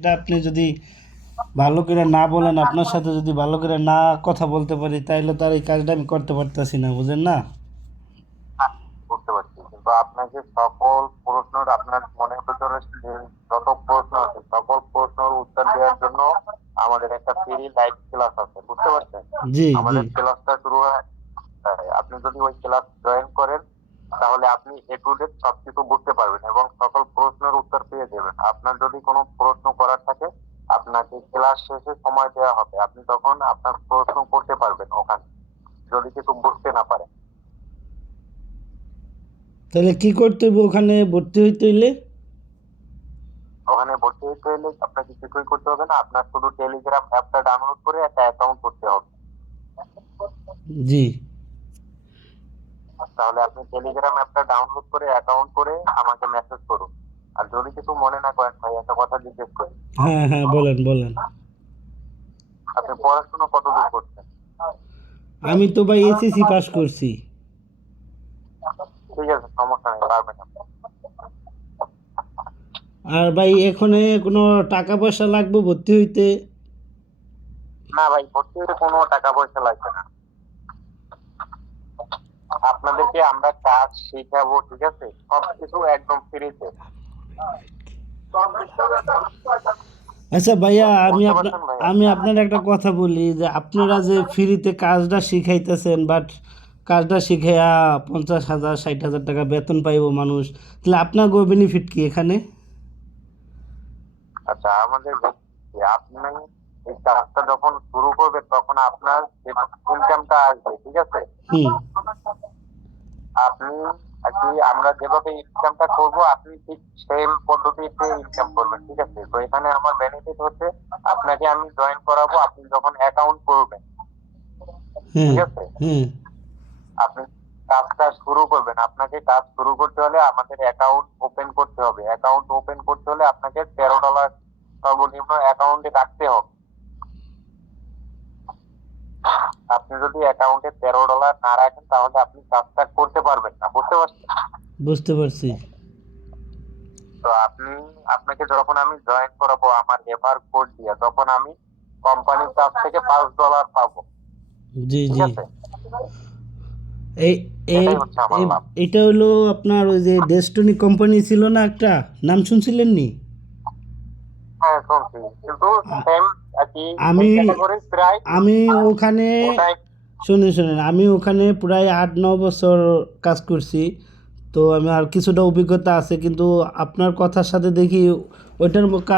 এটা আপনি যদি ভালো করে না বলেন আপনার সাথে যদি ভালো করে না কথা বলতে পারি তাহলে তো আর এই কাজটা আমি করতে পারতেছি না বুঝেন না? বুঝতে পারছি কিন্তু আপনাকে সকল প্রশ্নের আপনার মনের ভিতরে যত প্রশ্ন আছে সকল প্রশ্নের উত্তর দেওয়ার জন্য আমাদের একটা ফ্রি লাইভ ক্লাস আছে বুঝতে পারছেন? আমাদের ক্লাসটা শুরু হয় আপনি যদি ওই ক্লাস জয়েন করেন তাহলে আপনি এ টু জেড সবকিছু বুঝতে পারবেন এবং সকল প্রশ্নের উত্তর পেয়ে যাবেন। আপনার যদি কোনো প্রশ্ন করার থাকে আপনাকে ক্লাস শেষে সময় দেওয়া হবে। আপনি তখন আপনার প্রশ্ন করতে পারবেন ওখানে যদি কিছু বুঝতে না পারেন। তাহলে কি করতে হবে ওখানে? ভর্তি হইতে হইলে? ওখানে ভর্তি হতে হলে আপনাকে কিছুই করতে হবে না। আপনার শুধু টেলিগ্রাম অ্যাপটা ডাউনলোড করে একটা অ্যাকাউন্ট করতে হবে। জি। তাহলে আপনি টেলিগ্রাম অ্যাপটা ডাউনলোড করে অ্যাকাউন্ট করে আমাকে মেসেজ করুন। আর যদি কিছু মনে না করেন ভাই একটা কথা জিজ্ঞেস করি। হ্যাঁ হ্যাঁ বলেন বলেন। আপনি পড়াশোনা কতদূর করছেন? আমি তো ভাই এসএসসি পাস করছি। ঠিক আছে সমস্যা নেই পারবেন আর ভাই এখানে কোনো টাকা পয়সা লাগবে ভর্তি হইতে? না ভাই ভর্তি হইতে কোনো টাকা পয়সা লাগবে না। আপনাদেরকে আমরা কাজ শিখাবো ঠিক আছে? সবকিছু একদম ফ্রিতে আচ্ছা ভাইয়া আমি আমি আপনার একটা কথা বলি যে আপনারা যে ফ্রিতে কাজটা শিখাইতেছেন বাট কাজটা শিখাইয়া পঞ্চাশ হাজার ষাট হাজার টাকা বেতন পাইব মানুষ তাহলে আপনার গো বেনিফিট কি এখানে? আচ্ছা আমাদের আপনি এই কাজটা যখন শুরু করবেন তখন আপনার ইনকামটা আসবে ঠিক আছে? আপনি আর কি আমরা যেভাবে ইনকামটা করব আপনি ঠিক সেম পদ্ধতিতে ইনকাম করবেন ঠিক আছে? তো এখানে আমার বেনিফিট হচ্ছে আপনাকে আমি জয়েন করাবো আপনি যখন অ্যাকাউন্ট করবেন ঠিক আছে? আপনি কাজটা শুরু করবেন আপনাকে কাজ শুরু করতে হলে আমাদের অ্যাকাউন্ট ওপেন করতে হবে অ্যাকাউন্ট ওপেন করতে হলে আপনাকে তেরো ডলার সর্বনিম্ন অ্যাকাউন্টে রাখতে হবে। আপনি যদি অ্যাকাউন্টে তেরো ডলার না রাখেন তাহলে আপনি কাজটা করতে পারবেন না। বুঝতে পারছেন? বুঝতে পারছি। তো আপনি আপনাকে যখন আমি জয়েন করাবো আমার রেফার কোড দিয়ে তখন আমি কোম্পানির কাছ থেকে পাঁচ ডলার পাবো। জি জি। এই। এটা হলো আপনার ওই যে ডেস্টনি কোম্পানি ছিল না একটা? নাম শুনছিলেন নি? হ্যাঁ শুনছি। কিন্তু সেম আমি- আমি ওখানে শুনে শুনেন আমি ওখানে প্রায় আট ন বছর কাজ করছি। তো আমি আর কিছুটা অভিজ্ঞতা আছে কিন্তু আপনার কথার সাথে দেখি ওইটার ব্লক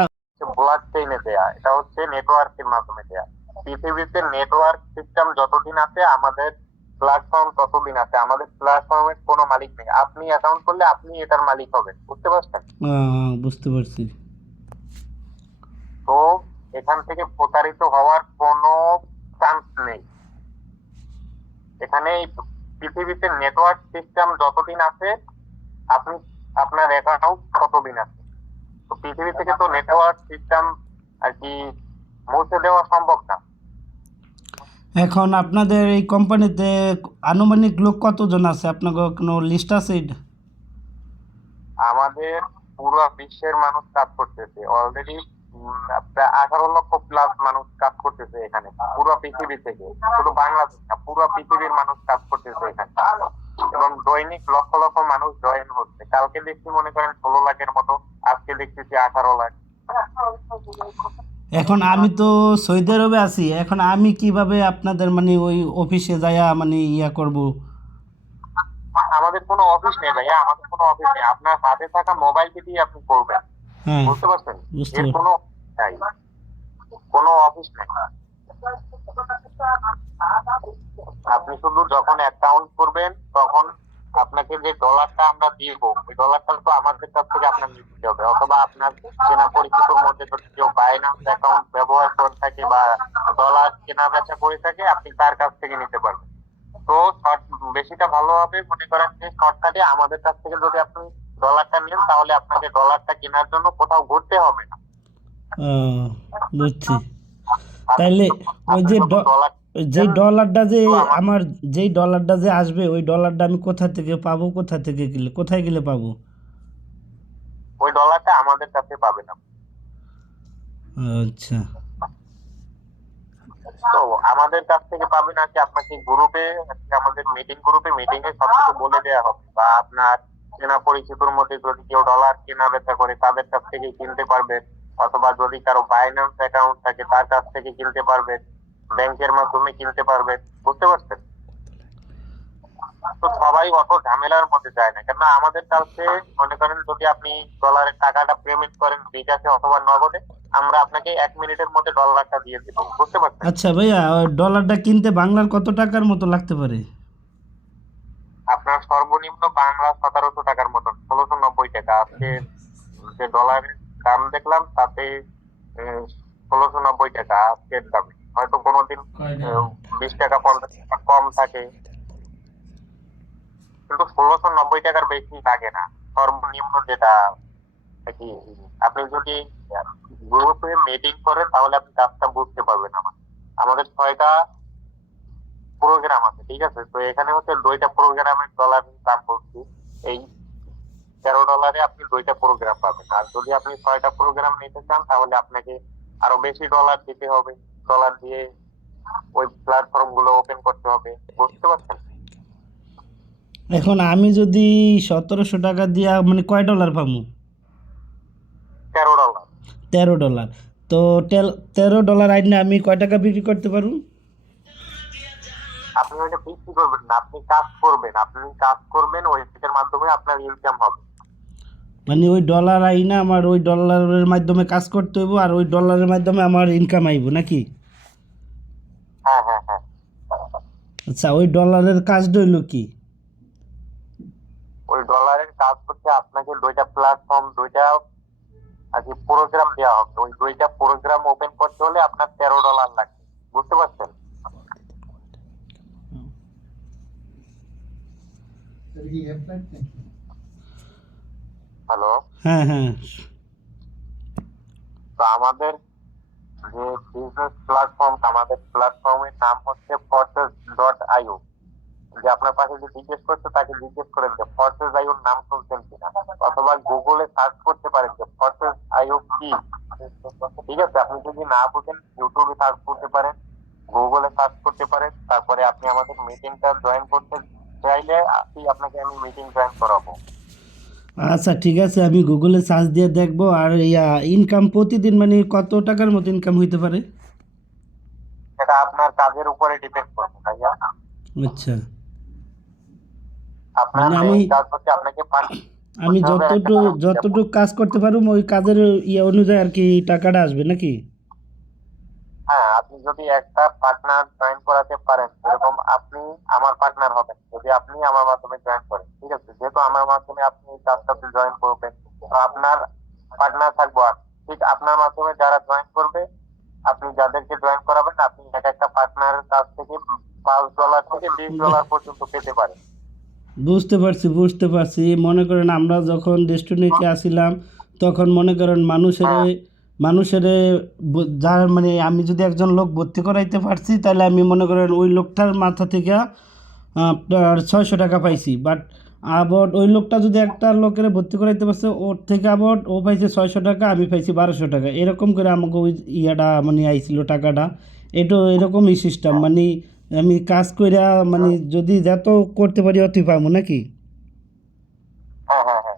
চেইনে দেয়া। এটা হচ্ছে নেটওয়ার্কের মাধ্যমে দেয়া। পৃথিবীতে নেটওয়ার্ক সিস্টেম যতদিন আছে আমাদের প্ল্যাটফর্ম ততদিন আছে। আমাদের প্ল্যাটফর্মের কোনো মালিক নেই। আপনি অ্যাকাউন্ট করলে আপনি এটার মালিক হবেন। বুঝতে পারছেন? বুঝতে পারছি। তো এখান থেকে প্রতারিত হওয়ার কোনো চান্স নেই। এখানে পৃথিবীতে নেটওয়ার্ক সিস্টেম যতদিন আছে আপনি আপনার অ্যাকাউন্ট ততদিন আছে। তো পৃথিবী থেকে তো নেটওয়ার্ক সিস্টেম আর কি মুছে দেওয়া সম্ভব না। এখন আপনাদের এই কোম্পানিতে আনুমানিক লোক কতজন আছে? আপনার কোনো লিস্ট আছে? আমাদের পুরো বিশ্বের মানুষ কাজ করতেছে। অলরেডি প্রায় আঠারো লক্ষ প্লাস মানুষ কাজ করতেছে এখানে। পুরো পৃথিবী থেকে। শুধু বাংলাদেশ না পুরো পৃথিবীর মানুষ কাজ করতেছে এখানে। এবং দৈনিক লক্ষ লক্ষ মানুষ জয়েন হচ্ছে। কালকে দেখছি মনে করেন ষোলো লাখের মতো আজকে দেখতেছি আঠারো লাখ। এখন আমি তো সৌদি আরবে আছি। এখন আমি কীভাবে আপনাদের মানে ওই অফিসে যাইয়া মানে ইয়া করব? আমাদের কোনো অফিস নেই ভাইয়া আমাদের কোনো অফিস নেই। আপনার হাতে থাকা মোবাইল দিয়ে আপনি করবেন। হ্যাঁ। বুঝতে পারছেন? এর কোনো নাই কোনো অফিস নেই আপনি শুধু যখন অ্যাকাউন্ট করবেন, তখন আপনাকে যে ডলারটা আমরা দিব, ওই ডলারটা তো আমাদের কাছ থেকে আপনার নিতে হবে। অথবা আপনার চেনা পরিচিতর মধ্যে যদি কেউ অ্যাকাউন্ট ব্যবহার করে থাকে বা ডলার কেনা বেচা করে থাকে, আপনি তার কাছ থেকে নিতে পারবেন। তো বেশিটা ভালো হবে মনে করেন যে শর্টকাটে আমাদের কাছ থেকে যদি আপনি ডলারটা নেন, তাহলে আপনাকে ডলারটা কেনার জন্য কোথাও ঘুরতে হবে না। বুঝছি। তাইলে ওই যে যেই ডলারটা যে আমার যেই ডলারটা যে আসবে ওই ডলারটা আমি কোথা থেকে পাবো কোথা থেকে গেলে কোথায় গেলে পাবো? ওই ডলারটা আমাদের কাছে পাবেন আপনি। আচ্ছা। তো আমাদের কাছ থেকে পাবেন আর কি আপনাকে গ্রুপে আমাদের মিটিং গ্রুপে মিটিং এ সবকিছু বলে দেওয়া হবে। বা আপনার চেনা পরিচিতর মধ্যে যদি কেউ ডলার কেনা বেচা করে তাদের কাছ থেকে কিনতে পারবেন অথবা যদি কারও বাইন্যান্স অ্যাকাউন্ট থাকে তার কাছ থেকে কিনতে পারবেন ব্যাংকের মাধ্যমে কিনতে পারবেন বুঝতে পারছেন? তো সবাই অত ঝামেলার মধ্যে যায় না। কেননা আমাদের কাছে মনে করেন যদি আপনি ডলারের টাকাটা পেমেন্ট করেন বিকাশে অথবা নগদে আমরা আপনাকে এক মিনিটের মধ্যে ডলারটা দিয়ে দিব বুঝতে পারছেন? আচ্ছা ভাইয়া ডলারটা কিনতে বাংলার কত টাকার মতো লাগতে পারে? আপনার সর্বনিম্ন বাংলা সতেরোশো টাকার মতন ষোলোশো নব্বই টাকা। আজকে যে ডলারের দাম দেখলাম তাতে ষোলোশো নব্বই টাকা আজকের দামে। হয়তো কোনোদিন বিশ টাকা পঞ্চাশ টাকা কম থাকে। কিন্তু ষোলোশো নব্বই টাকার বেশি লাগে না। সর্বনিম্ন যেটা কি আপনি যদি গ্রুপে মিটিং করেন তাহলে আপনি কাজটা বুঝতে পারবেন আমার। আমাদের ছয়টা প্রোগ্রাম আছে ঠিক আছে? তো এখানে হচ্ছে দুইটা প্রোগ্রামের ডলার দাম বলছি। এই তেরো ডলারে আপনি দুইটা প্রোগ্রাম পাবেন। আর যদি আপনি ছয়টা প্রোগ্রাম নিতে চান তাহলে আপনাকে আরও বেশি ডলার দিতে হবে। ডলার দিয়ে ওই প্ল্যাটফর্মগুলো ওপেন করতে হবে। বুঝতে পারছেন? এখন আমি যদি সতেরোশো টাকা দিয়া মানে কয় ডলার পাবো তেরো ডলার তেরো ডলার তো তেরো ডলার আইনে আমি কয় টাকা বিক্রি করতে পারব? আপনি ওইটা বিক্রি করবেন না আপনি কাজ করবেন। আপনি কাজ করবেন ওই মাধ্যমে আপনার ইনকাম হবে। মানে ওই ডলার আইনা আমার ওই ডলারের মাধ্যমে কাজ করতে হইব আর ওই ডলারের মাধ্যমে আমার ইনকাম আইব নাকি? হ্যাঁ হ্যাঁ হ্যাঁ। আচ্ছা ওই ডলারের কাজটা হইল কি? ওই ডলারের কাজ হচ্ছে আপনাকে দুইটা প্ল্যাটফর্ম দুইটা আর কি প্রোগ্রাম দেওয়া হবে। ওই দুইটা প্রোগ্রাম ওপেন করতে হলে আপনার তেরো ডলার লাগবে। বুঝতে পারছেন? হ্যালো? হ্যাঁ হ্যাঁ। তো আমাদের যে বিজনেস প্ল্যাটফর্ম আমাদের প্ল্যাটফর্মের নাম হচ্ছে ফর্সেস ডট আইও যে আপনার পাশে যে জিজ্ঞেস করছে তাকে জিজ্ঞেস করেন যে ফর্সেস আইওর নাম শুনছেন কিনা? অথবা গুগলে সার্চ করতে পারেন যে ফর্সেস আইও কি? ঠিক আছে? আপনি যদি না বুঝেন ইউটিউবে সার্চ করতে পারেন গুগলে সার্চ করতে পারেন তারপরে আপনি আমাদের মিটিংটা জয়েন করতে চাইলে আপনি আপনাকে আমি মিটিং জয়েন করাবো। আচ্ছা ঠিক আছে আমি গুগলে সার্চ দিয়ে দেখব আর ইয়া ইনকাম প্রতিদিন মানে কত টাকার মতো ইনকাম হইতে পারে? সেটা আপনার কাজের উপরে ডিপেন্ড করবে ভাইয়া। আচ্ছা। আপনার মানে আমি- আপনাকে আমি যতটুকু যতটুকু কাজ করতে পারব ওই কাজের ইয়ে অনুযায়ী আর কি টাকাটা আসবে নাকি? হ্যাঁ আপনি যদি একটা পার্টনার জয়েন করাতে পারেন যেরকম আপনি আমার পার্টনার হবেন যদি আপনি আমার মাধ্যমে জয়েন করেন ঠিক আছে? যেহেতু আমার বিশ ডলার পর্যন্ত পেতে পারেন বুঝতে পারছি বুঝতে পারছি। মনে করেন আমরা যখন ডেস্টিনিতে আসিলাম তখন মনে করেন মানুষের মানুষের যার মানে আমি যদি একজন লোক ভর্তি করাইতে পারছি তাহলে আমি মনে করেন ওই লোকটার মাথা থেকে আপনার ছয়শো টাকা পাইছি। বাট আবার ওই লোকটা যদি একটা লোকের ভর্তি করাইতে পারছে ওর থেকে আবার ও পাইছে ছয়শো টাকা আমি পাইছি বারোশো টাকা। এরকম করে আমাকে ওই ইয়াটা মানে আইছিল টাকাটা। এটা এরকমই সিস্টেম মানে আমি কাজ কইরা মানে যদি যত করতে পারি অতই পাবো নাকি? হ্যাঁ হ্যাঁ হ্যাঁ।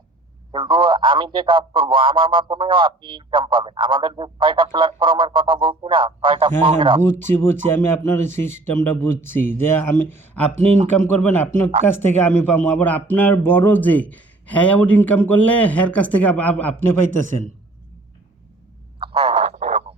কিন্তু আমি যে কাজ করব আমার মাধ্যমেও আপনি ইনকাম পাবেন। আমাদের যে ছয়টা প্ল্যাটফর্মের কথা বলছি না ছয়টা হ্যাঁ হ্যাঁ প্রোগ্রাম বুঝছি বুঝছি। আমি আপনার সিস্টেমটা বুঝছি যে আমি আপনি ইনকাম করবেন আপনার কাছ থেকে আমি পাবো আবার আপনার বড় যে হ্যাঁ আবার ইনকাম করলে হ্যার কাছ থেকে আপ- আপ- আপনি পাইতেছেন হ্যাঁ হ্যাঁ সেরকম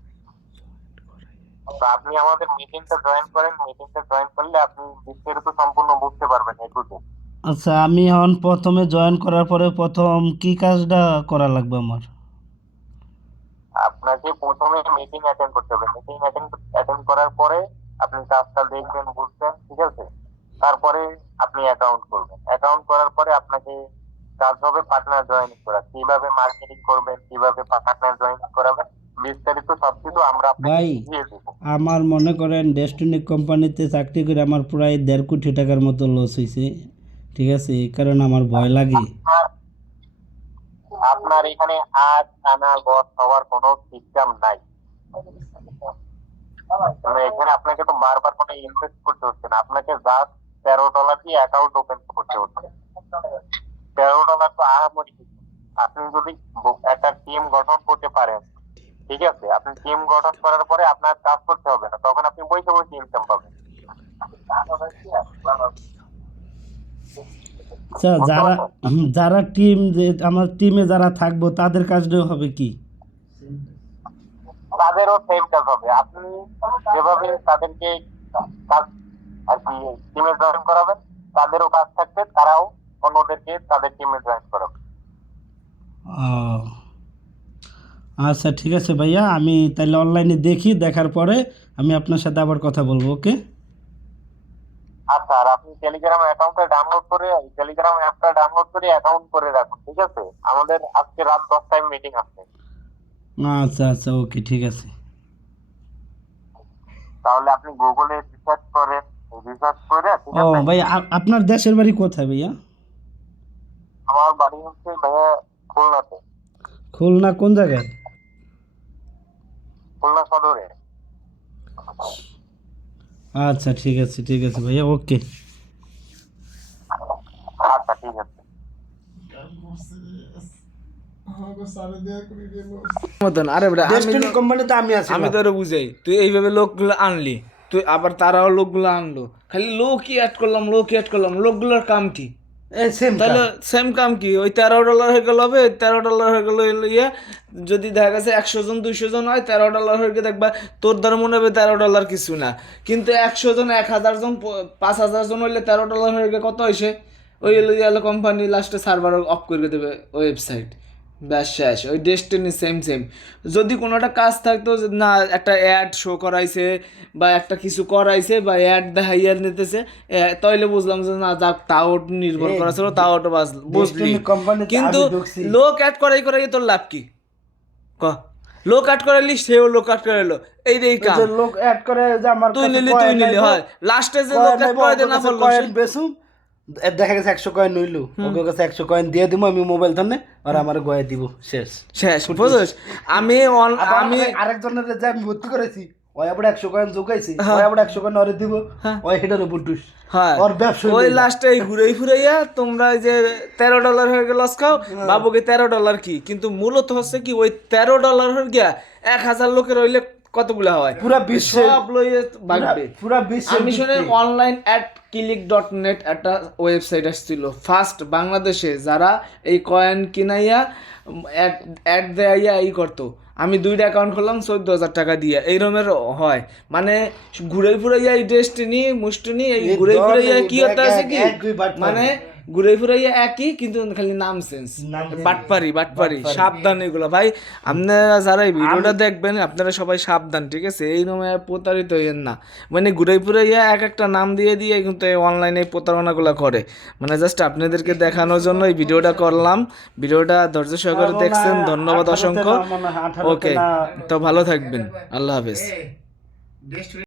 তো আপনি আমাদের মিটিংটা জয়েন করেন মিটিংটা জয়েন করলে আপনি বিস্তারিত সম্পূর্ণ বুঝতে পারবেন এটুকু আচ্ছা আমি এখন প্রথমে জয়েন করার পরে প্রথম কি কাজটা করা লাগবে আমার? আপনাকে প্রথমে মিটিং অ্যাটেন্ড করতে হবে। মিটিং অ্যাটেন্ড অ্যাটেন্ড করার পরে আপনি কাজটা দেখবেন বুঝবেন ঠিক আছে? তারপরে আপনি অ্যাকাউন্ট করবেন। অ্যাকাউন্ট করার পরে আপনাকে কাজ হবে পার্টনার জয়েন করা। কীভাবে মার্কেটিং করবেন কীভাবে পার্টনার জয়েন করাবেন বিস্তারিত সবকিছু আমরা আপনাকে দিয়ে দেবো। আমার মনে করেন ডেস্টিনি কোম্পানিতে চাকরি করে আমার প্রায় দেড় কোটি টাকার মতো লস হয়েছে ঠিক আছে? এই কারণে আমার ভয় লাগে। আপনার- এখানে আজ আনা লস হওয়ার কোনো সিস্টেম নাই। মানে এখানে আপনাকে তো বারবার কোনো ইনভেস্ট করতে হচ্ছে না। আপনাকে জাস্ট তেরো ডলার দিয়ে অ্যাকাউন্ট ওপেন করতে হচ্ছে। তেরো ডলার তো আহামরি। আপনি যদি একটা টিম গঠন করতে পারেন ঠিক আছে আপনি টিম গঠন করার পরে আপনার কাজ করতে হবে না তখন আপনি বসে বসে ইনকাম পাবেন। আচ্ছা যারা যারা টিম যে আমার টিমে যারা থাকব তাদের কাজটাও হবে কি? তাদেরও সেম কাজ হবে। আপনি যেভাবে তাদেরকে কাজ আর কি টিমে জয়েন করাবেন তাদেরও কাজ থাকবে তারাও অন্যদেরকে তাদের টিমে জয়েন করাবে। আচ্ছা ঠিক আছে ভাইয়া। আমি তাহলে অনলাইনে দেখি দেখার পরে আমি আপনার সাথে আবার কথা বলব ওকে? আচ্ছা আর আপনি টেলিগ্রাম অ্যাকাউন্টটা ডাউনলোড করে টেলিগ্রাম অ্যাপটা ডাউনলোড করে অ্যাকাউন্ট করে রাখুন ঠিক আছে? আমাদের আজকে রাত দশটায় মিটিং আছে। আচ্ছা আচ্ছা ওকে ঠিক আছে। তাহলে আপনি গুগলে রিসার্চ করেন রিসার্চ করে ও ভাই আপনার দেশের বাড়ি কোথায় ভাইয়া? আমার বাড়ি হচ্ছে ভাইয়া খুলনাতে। খুলনা কোন জায়গায়? খুলনা সদরে। আচ্ছা ঠিক আছে ঠিক আছে ভাইয়া ওকে। আচ্ছা ঠিক আছে। মতন আরে বেটা আমি কোম্পানিতে আমি আছি আমি তোরে বুঝাই তুই এইভাবে লোকগুলো আনলি তুই আবার তারাও লোকগুলো আনলো। খালি লোকই অ্যাড করলাম লোকই অ্যাড করলাম লোকগুলোর কাম কি? তাহলে সেম কাম কি? ওই তেরো ডলার হয়ে গেল হবে তেরো ডলার হয়ে গেল ইয়ে যদি দেখা গেছে একশো জন, দুইশো জন হয়, তেরো ডলার হয়ে গেলে দেখবা তোর দ্বারা মনে হবে তেরো ডলার কিছু না। কিন্তু একশো জন, এক হাজার জন পাঁচ হাজার জন হইলে তেরো ডলার হয়ে গেলে কত হয়েছে ওই লইয়া কোম্পানি লাস্টে সার্ভার অফ করে দেবে ওয়েবসাইট ব্যাস শেষ। ওই ডেস্টিনি সেম সেম যদি কোনো একটা কাজ থাকতো যে না একটা অ্যাড শো করাইছে বা একটা কিছু করাইছে বা অ্যাড দেখাইয়া নিতেছে তাইলে বুঝলাম যে না যাক তাও নির্ভর করা ছিল তাও ওটা বুঝলি। কিন্তু লোক অ্যাড করাই করাই তোর লাভ কি? ক। লোক অ্যাড করাইলি সেও লোক অ্যাড করাইলো। এই রে যে লোক অ্যাড করে যে আমার তুই নিলি তুই নিলি হয়। লাস্টে যে লোক অ্যাড করে ওর দে না কাছে বলল কয়েন বেচুম। এ দেখা গেছে একশো কয়েন নইলো। ওকে কাছে একশো কয়েন দিয়ে দিব আমি মোবাইল থানে আর আমার গয়ে দিব শেষ। শেষ বুঝছিস? আমি আমি আরেকজনের যে আমি ভর্তি করেছি ওই আবার একশো কয়েন যোগাইছি হ্যাঁ। ওই আবার একশো কয়েন ওরে দিব ওই হেটার উপর টুস হ্যাঁ। ওর ব্যবসা ওই। লাস্টে ঘুরেই ফুরাইয়া তোমরা যে তেরো ডলার হয়ে গেল খাও বাবুকে তেরো ডলার কি? কিন্তু মূলত হচ্ছে কি ওই তেরো ডলার হয়ে গিয়া এক হাজার লোকের হইলে কতগুলা হয়? পুরা বিশ্বে সব লইয়ে ভাগবে পুরা বিশ্ব আমি শুনে online at click dot net একটা ওয়েবসাইট আসছিল। ফার্স্ট বাংলাদেশে যারা এই কয়েন কিনাইয়া অ্যাড অ্যাড দেয়াইয়া এই করতো। আমি দুইটা অ্যাকাউন্ট খুললাম চোদ্দ হাজার টাকা দিয়ে। এই রকমের হয়। মানে ঘুরে ফুরাইয়া এই ডেস্টিনি মুস্টনি এই ঘুরে দল, ফুরাইয়া কি হতে আছে কি? মানে ঘুরে ফুরাইয়া একই কিন্তু খালি নাম সেন্স বাটপারি বাটপারি সাবধান এগুলো। ভাই আপনারা যারা এই ভিডিওটা দেখবেন আপনারা সবাই সাবধান ঠিক আছে? এই নামে প্রতারিত হইয়েন না। মানে ঘুরে ফুরাইয়া এক একটা নাম দিয়ে দিয়ে কিন্তু অনলাইনে প্রতারণাগুলো করে। মানে জাস্ট আপনাদেরকে দেখানোর জন্য এই ভিডিওটা করলাম। ভিডিওটা ধৈর্য সহকারে দেখছেন ধন্যবাদ অসংখ্য। ওকে তো ভালো থাকবেন। আল্লাহ হাফেজ।